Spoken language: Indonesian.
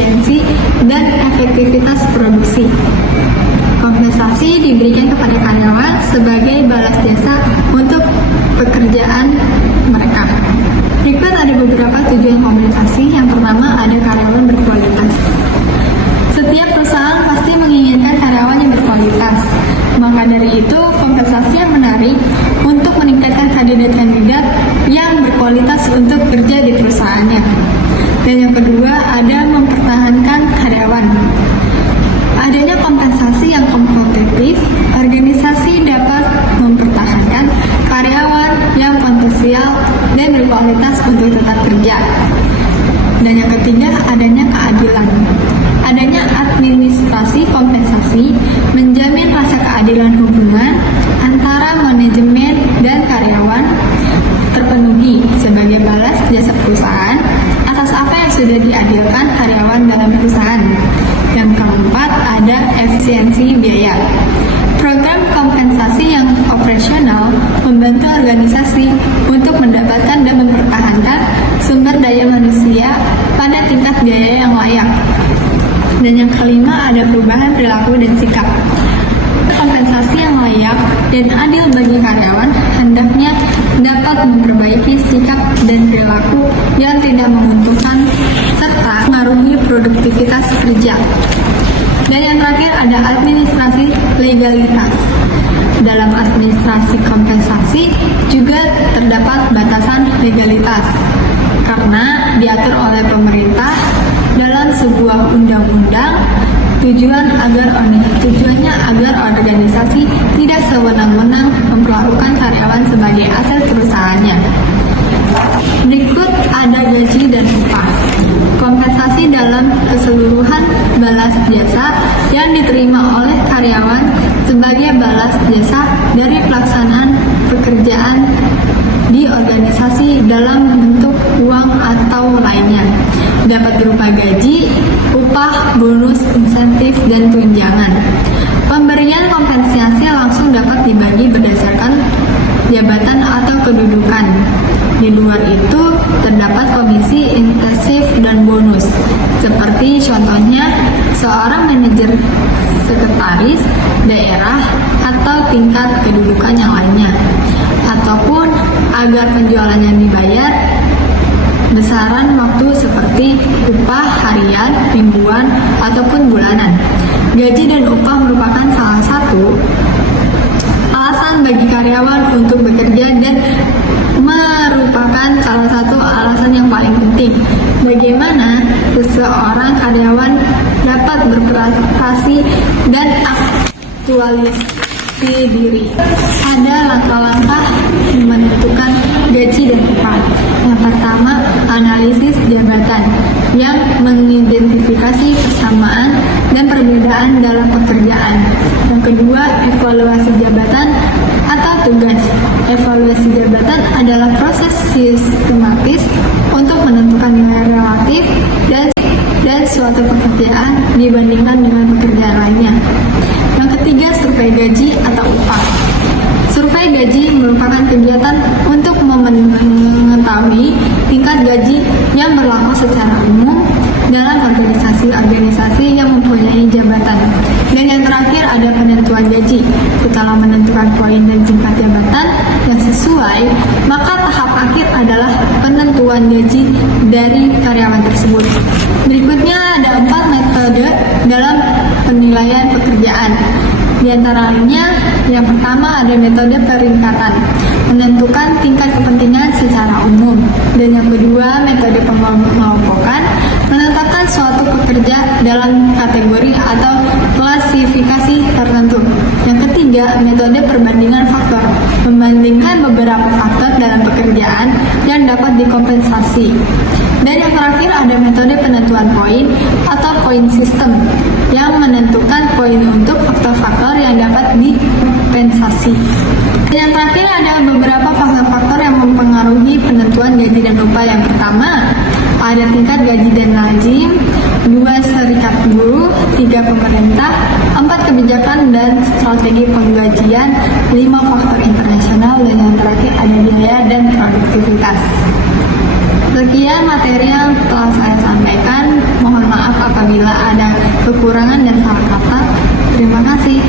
efisiensi dan efektivitas produksi. Kompensasi diberikan kepada karyawan sebagai balas jasa untuk pekerjaan mereka. Berikut ada beberapa tujuan kompensasi. Yang pertama, ada karyawan berkualitas. Setiap perusahaan pasti menginginkan karyawan yang berkualitas. Maka dari itu, kompensasi yang menarik untuk meningkatkan kandidat-kandidat yang berkualitas untuk kerja di perusahaannya. Dan yang kedua, ada mempertahankan karyawan. Adanya kompensasi yang kompetitif, organisasi dapat mempertahankan karyawan yang potensial dan berkualitas untuk tetap kerja. Dan yang ketiga, adanya keadilan. Adanya administrasi kompensasi menjamin rasa keadilan hubungan antara manajemen dan karyawan terpenuhi sebagai balas jasa perusahaan atas apa yang sudah diadilkan karyawan dalam perusahaan. Yang keempat, ada efisiensi biaya. Program kompensasi yang operasional membantu organisasi untuk mendapatkan dan mempertahankan sumber daya manusia pada tingkat biaya yang layak. Dan yang kelima, ada perubahan perilaku dan sikap. Kompensasi yang layak dan adil bagi karyawan hendaknya dapat memperbaiki sikap dan perilaku yang tidak menguntungkan serta mengaruhi produktivitas kerja. Dan yang terakhir, ada administrasi legalitas. Dalam administrasi kompensasi juga terdapat batasan legalitas karena diatur oleh pemerintah dalam sebuah undang-undang. Tujuannya agar organisasi tidak sewenang-wenang memperlakukan karyawan sebagai aset perusahaannya. Berikut ada gaji dan upah. Kompensasi dalam keseluruhan balas jasa yang diterima oleh karyawan sebagai balas jasa dari pelaksanaan pekerjaan di organisasi dalam bentuk uang atau lainnya. Dapat berupa gaji, upah, bonus, insentif, dan tunjangan. Pemberian kompensasi langsung dapat dibagi berdasarkan jabatan atau kedudukan. Di luar itu, terdapat komisi, insentif, dan bonus. Seperti contohnya, seorang manajer sekretaris daerah atau tingkat kedudukan yang lainnya. Ataupun agar penjualannya dibayar, besaran waktu seperti upah harian, mingguan, ataupun bulanan. Gaji dan upah merupakan salah satu alasan bagi karyawan untuk bekerja dan merupakan salah satu alasan yang paling penting bagaimana seseorang karyawan dapat berprestasi dan aktualisasi diri. Ada langkah-langkah menentukan gaji dan upah. Yang pertama, analisis jabatan yang mengidentifikasi persamaan dan perbedaan dalam pekerjaan. Yang kedua, evaluasi jabatan atau tugas. Evaluasi jabatan adalah proses sistematis untuk menentukan nilai relatif dan suatu pekerjaan dibandingkan dengan pekerjaan lainnya. Yang ketiga, survei gaji atau upah. Survei gaji merupakan kegiatan untuk mengetahui tingkat gaji yang berlaku secara umum dalam organisasi-organisasi yang mempunyai jabatan. Dan yang terakhir, ada penentuan gaji. Setelah menentukan poin dan tingkat jabatan yang sesuai, maka tahap akhir adalah penentuan gaji dari karyawan tersebut. Berikutnya ada 4 metode dalam penilaian pekerjaan. Di antara lainnya, yang pertama ada metode peringkatan, menentukan tingkat kepentingan secara umum. Dan yang kedua, metode pengelompokan, menetapkan suatu pekerja dalam kategori atau klasifikasi tertentu. Yang ketiga, metode perbandingan faktor, membandingkan beberapa faktor dalam pekerjaan yang dapat dikompensasi. Dan yang terakhir ada metode penentuan poin atau poin system yang menentukan poin untuk faktor-faktor yang dapat dikompensasi. Dan yang terakhir ada beberapa faktor-faktor yang mempengaruhi penentuan gaji dan upah. Yang pertama, ada tingkat gaji dan lazim, 2 serikat buruh, 3 pemerintah, 4 kebijakan dan strategi penggajian, 5 faktor internasional, dan yang terakhir ada biaya dan produktivitas. Sekian materi yang telah saya sampaikan. Mohon maaf apabila apabila ada kekurangan dan salah kata. Terima kasih.